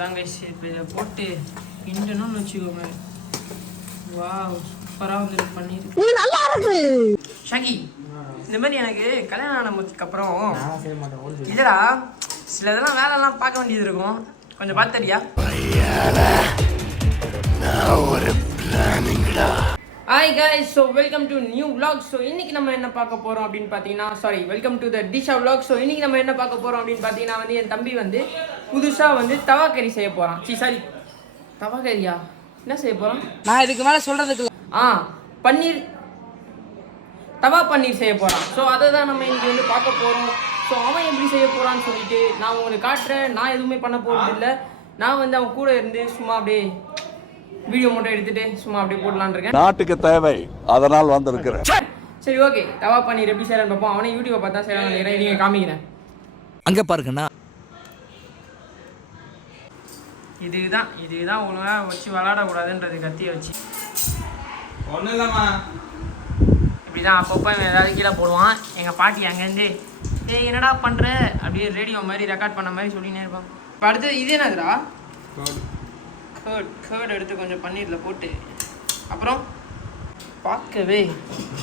தாங்க இப்போ இதை போட்டு கிண்டணும்னு வச்சுக்கோங்க. வாவ், சூப்பராக வந்து பண்ணிடு ஷகி. இந்த மாதிரி எனக்கு கல்யாணம் ஆனதுக்கு அப்புறம் இல்லடா சில இதெல்லாம் வேலைலாம் பார்க்க வேண்டியது இருக்கும். கொஞ்சம் பார்த்துறியா? Hi guys, so welcome to new vlog. So இன்னைக்கு நம்ம என்ன பார்க்க போறோம் அப்படின்னு பார்த்தீங்கன்னா welcome to the Disha vlog. So இன்னைக்கு நம்ம என்ன பார்க்க போறோம் அப்படின்னு பார்த்தீங்கன்னா வந்து என் தம்பி வந்து புதுசா வந்து தவா கறி செய்ய போறான். சாரி, தவா கறியா என்ன செய்ய போறான்? நான் இதுக்கு மேல சொல்றதுக்கு பன்னீர், தவா பன்னீர் செய்ய போறான். ஸோ அதை தான் நம்ம இன்னைக்கு வந்து பார்க்க போறோம். ஸோ அவன் எப்படி செய்ய போறான்னு சொல்லிட்டு நான் உங்களுக்கு காட்டுறேன். நான் எதுவுமே பண்ண போறது இல்லை. நான் வந்து அவன் கூட இருந்து சும்மா அப்படியே வீடியோ மட்டும் எடுத்துட்டு சும்மா அப்படியே போடலான்னு இருக்கேன். நாட்டுக்கு தேவை, அதனால் வந்திருக்கிறேன். சரி, ஓகே. தவா பன்னீர் எப்படி செய்யறான்னு பார்ப்போம். அவனே யூடியூப் பார்த்தா செய்யறான்னு நினைக்கிறேன். நீங்க காமிக்கிறேன். அங்க பாருங்கண்ணா. இதுதான் ஒழுங்கா வச்சு விளாடக்கூடாதுன்றது கத்தியை வச்சு ஒன்றும் இல்லைம்மா. இப்படிதான் அப்பப்போ ஏதாவது கீழே போடுவான். எங்கள் பாட்டி அங்கேருந்து என்னடா பண்ணுற அப்படியே ரேடியோ மாதிரி ரெக்கார்ட் பண்ண மாதிரி சொல்லினே இருப்பான். இப்போ அடுத்தது இது என்னதுடா? கேர்ட் எடுத்து கொஞ்சம் பன்னீரில் போட்டு அப்புறம் பார்க்கவே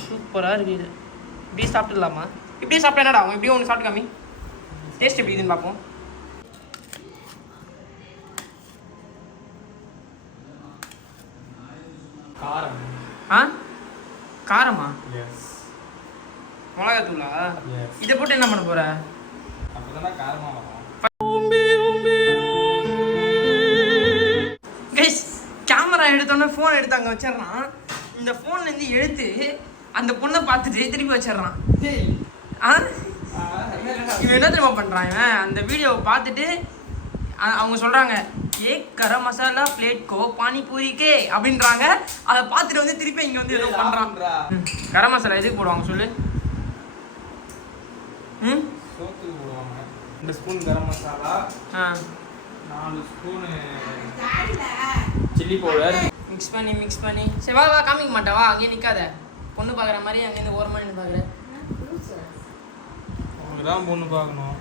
சூப்பராக இருக்குது. இது இப்படியே சாப்பிட்டுடலாமா? இப்படியே சாப்பிட்டா என்னடா அவன் இப்படியே ஒன்று சாப்பிட்டு காமி. டேஸ்ட் எப்படி இதுன்னு பார்ப்போம். காரமா? மிளகாத்தூளா? இதை போட்டு என்ன பண்ண போற? கேமரா எடுத்தோன்னே ஃபோன் எடுத்து அங்கே வச்சிடறான். இந்த ஃபோன்லேருந்து எடுத்து அந்த பொண்ணை பார்த்துட்டு திருப்பி வச்சிடறான். இவன் என்ன தெரியுமா பண்ணுறான்? இவன் அந்த வீடியோவை பார்த்துட்டு அவங்க சொல்கிறாங்க கரம் மசாலா பிளேட் கோ பானிபூரிக்கே அப்படின்றாங்க. அதை பார்த்துட்டு வந்து திருப்பி இங்கே வந்து ஏதோ பண்ணுறான். கரம் மசாலா எதுக்கு போடுவாங்க சொல்லு? சோத்துக்கு போடுவாங்க. 2 spoon garam masala, 4 spoon chilli powder mix பண்ணி சரி வா காமிக்க மாட்டேன். வா அங்கேயே நிற்காத. பொண்ணு பார்க்குற மாதிரி அங்கேருந்து ஓரமாக நின்று பார்க்குறேன். உங்களுக்கு தான் பொண்ணு பார்க்கணும்.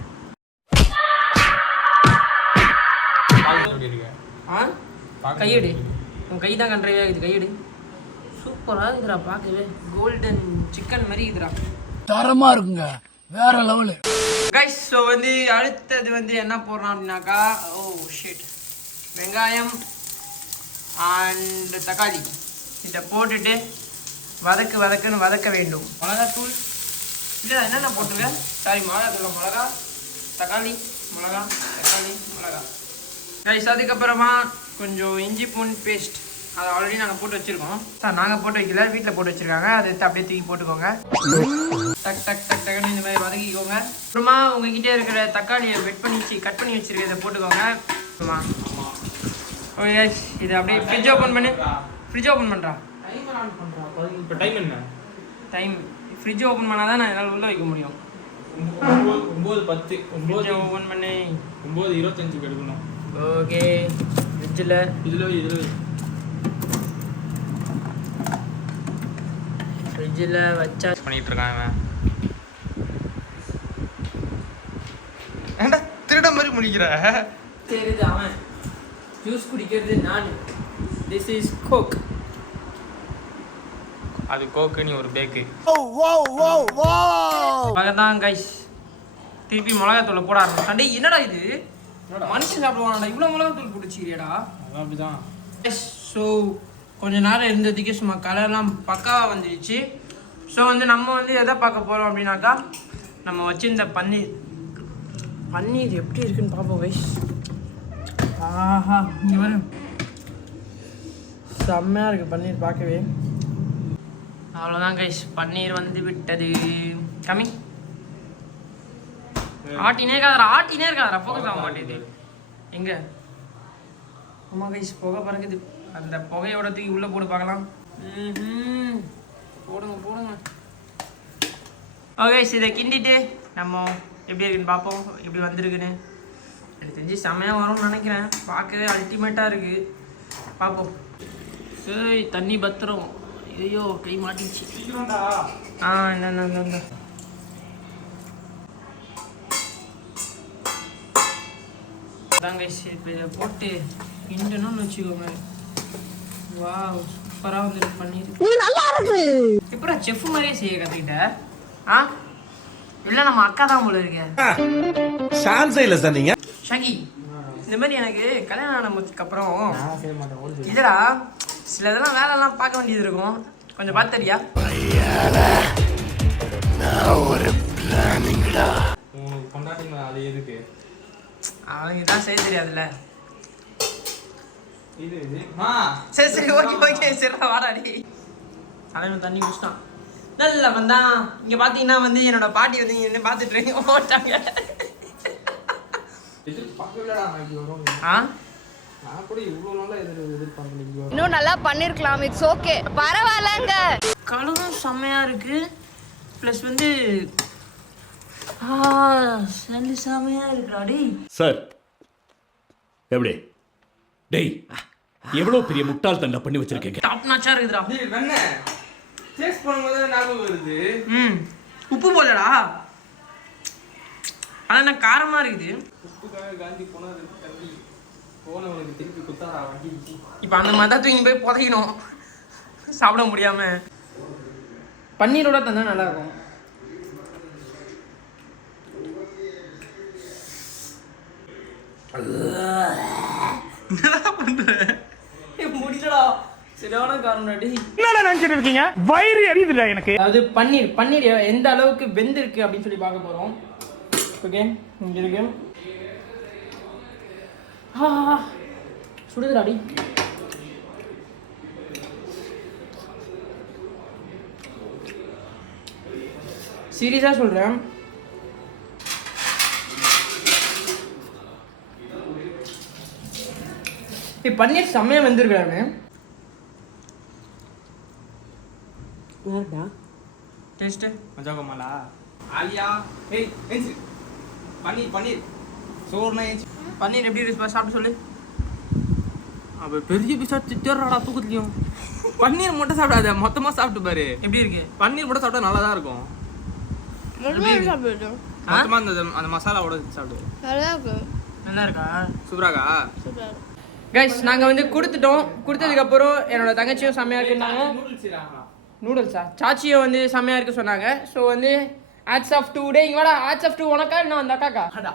கையெடு. உன் கை தான் கண்ட்ரைவே இருக்குது. கையெடு. சூப்பராக இருக்குதுடா பார்க்கவே. கோல்டன் சிக்கன் மாதிரி இருக்குதுடா. தரமா இருக்குங்க, வேற லெவலு கைஸ். ஸோ வந்து அடுத்தது வந்து என்ன போடுறோம் அப்படின்னாக்கா வெங்காயம் அண்ட் தக்காளி இதை போட்டுட்டு வதக்குன்னு வதக்க வேண்டும். மிளகாத்தூள் இல்லை என்னென்ன போட்டுருங்க. சாரி, மிளகாத்தூள், மிளகா, தக்காளி, மிளகா கைஸ். அதுக்கப்புறமா கொஞ்சம் இஞ்சி பூண்டு பேஸ்ட். அதை ஆல்ரெடி நாங்கள் போட்டு வச்சுருக்கோம். சார் நாங்கள் போட்டு வைக்கல, வீட்டில் போட்டு வச்சுருக்காங்க. அதை எடுத்து அப்படியே தூக்கி போட்டுக்கோங்க. டக்குன்னு இந்த மாதிரி வதக்கிக்கோங்க. அப்புறமா உங்ககிட்ட இருக்கிற தக்காளியை கட் பண்ணி வச்சுருக்கிறத போட்டுக்கோங்க. ஓகே கைஸ், இதை அப்படியே ஃப்ரிட்ஜ் ஓப்பன் பண்ணுறா. இப்போ டைம் என்ன? டைம் ஃப்ரிட்ஜ் ஓப்பன் பண்ணால் தான் நான் என்னால் உள்ளே வைக்க முடியும். 9:10. ஓப்பன் பண்ணி 9:25 எடுக்கணும். ஓகே. ஃப்ரிட்ஜில் வச்சா பண்ணிட்டு இருக்கான் இவன். ஏன்டா திருட மாதிரி முடிக்கிற? தெரியுது அவன் ஜூஸ் குடிக்கிறது. நான் திஸ் இஸ் கோக். அது கோக்கு, நீ ஒரு பேக்கு. அதான் கைஸ். திருப்பி மிளகாத்தூளை போட ஆரம்பிச்சான். என்னடா இது மனுஷன் சாப்பிடுவானா? இவ்வளோ மிளகாத்தூள் பிடிச்சிக்கிறியடா? அப்படிதான். ஸோ கொஞ்ச நேரம் இருந்ததுக்கு சும்மா கலர்லாம் பக்காவாக வந்துடுச்சு. ஸோ வந்து நம்ம வந்து எதை பார்க்க போகிறோம் அப்படின்னாக்கா நம்ம வச்சிருந்த பன்னீர் எப்படி இருக்குன்னு பார்ப்போம் கைஸ். ஆஹா, இங்கே வரும் செம்மையாக இருக்குது பன்னீர் பார்க்கவே. அவ்வளோதான் கைஸ், பன்னீர் வந்து விட்டது. கம்மி ஆட்டினே இருக்காதரா ஃபோக்கஸ் ஆக மாட்டேது. எங்கே அம்மா கைஸ் புகை பறக்குது. அந்த புகையோட தூக்கி உள்ளே போட்டு பார்க்கலாம். போடுங்க. ஓகே, இதை கிண்டிட்டு நம்ம எப்படி இருக்குன்னு பார்ப்போம். எப்படி வந்திருக்குன்னு எனக்கு தெரிஞ்சு செம்மையாக வரும்னு நினைக்கிறேன். பார்க்கவே அல்டிமேட்டாக இருக்குது. பார்ப்போம். தண்ணி பத்திரம். ஐயோ கை மாட்டிச்சு. என்ன அதான் கைஸ் இப்போ இதை போட்டு கிண்டணும்னு வச்சுக்கோங்க. வா சூப்பராக வந்து பண்ணிடு. இப்போ செஃப் மாதிரியே செய்ய கற்றுக்கிட்ட ஆ? இல்லை நம்ம அக்கா தான் போல இருக்க. சான்ஸே இல்லை சார் நீங்க. ஷகி இந்த மாதிரி எனக்கு கல்யாணம் ஆனதுக்கு அப்புறம் நான் செய்ய மாட்டேன். இதடா சில இதெல்லாம் வேலைலாம் பார்க்க வேண்டியது இருக்கும். கொஞ்சம் பார்த்துறியா? உனக்கு கொண்டாட்டிங்க அது எதுக்கு? அவனுக்கு தான் செய்ய தெரியாதுல்ல. இது சரி சரி ஓகே ஓகே சரி வாடாடி. தலைவன் தண்ணி குடிச்சிட்டான். நல்ல வந்தான். இங்கே பார்த்தீங்கன்னா வந்து என்னோட பாட்டி வந்து என்ன பார்த்துட்டு ஓட்டாங்க. எதிர்பார்க்கலடா நான் இப்படி வரும். ஆ நான் கூட இவ்வளோ நாளாக எதிர்பார்க்கல. இன்னும் நல்லா பண்ணிருக்கலாம். இட்ஸ் ஓகே, பரவாயில்லங்க. கலரும் செம்மையா இருக்கு. ப்ளஸ் வந்து ஸ்மெல் செம்மையா இருக்குடாடி. சார் எப்படி டேய் எவ்வளவு பெரிய முட்டாள் தண்டை பண்ணி வச்சிருக்கீங்க. டாப் நாச்சா இருக்குதுடா. டேய் வெண்ணே டேஸ்ட் பண்ணும்போது ஞாபகம் வருது. உப்பு போலடா. ஆனால் நான் காரமா இருக்குது. உப்புக்காக காந்தி போனது தம்பி போனவனுக்கு திருப்பி குத்தாரா வண்டி. இப்போ அந்த மாதிரி தான் தூக்கி போய் புதைக்கணும் சாப்பிட முடியாம. பன்னீரோட தந்தா நல்லா இருக்கும். என்னடா பண்ற? முடியலடா. சரியான காரணம்டி. என்னடா நினைச்சிட்டு இருக்கீங்க? வயிறு எரியுதுடா எனக்கு. அதாவது பன்னீர் எந்த அளவுக்கு வெந்திருக்கு அப்படின்னு சொல்லி பார்க்க போறோம். ஓகே இங்க இருக்கு. சுடுதுடாடி. சீரியஸா சொல்றேன். பன்னீர் செம்மையா வெந்திருக்காரு. டேஸ்ட் மஜா கமலா ஆலியா. ஏய் ஏஞ்சி பன்னீர் சோறுனா ஏஞ்சி. பன்னீர் எப்படி இருக்கு சாப்பிட்டு சொல்லு. அப்போ பெரிய பீஸா திட்டுறாடா தூக்கத்துலையும். பன்னீர் மட்டும் சாப்பிடாத, மொத்தமாக சாப்பிட்டு பாரு எப்படி இருக்கு. பன்னீர் மட்டும் சாப்பிட்டா நல்லா தான் இருக்கும். மொத்தமாக அந்த மசாலாவோட சாப்பிடு. நல்லா இருக்கா? சூப்பராகா கைஸ் நாங்கள் வந்து கொடுத்ததுக்கப்புறம் என்னோட தங்கச்சியும் செம்மையாக இருக்குன்னாங்க. நூடுல்ஸா சாச்சியும் வந்து செம்மையாக இருக்கு சொன்னாங்க. ஸோ வந்து ஆட்ஸ் ஆஃப் டூ டே இங்கே வாடா. ஆட்ஸ் ஆஃப் டூ உனக்கா இன்னும் அந்த அக்காக்கா?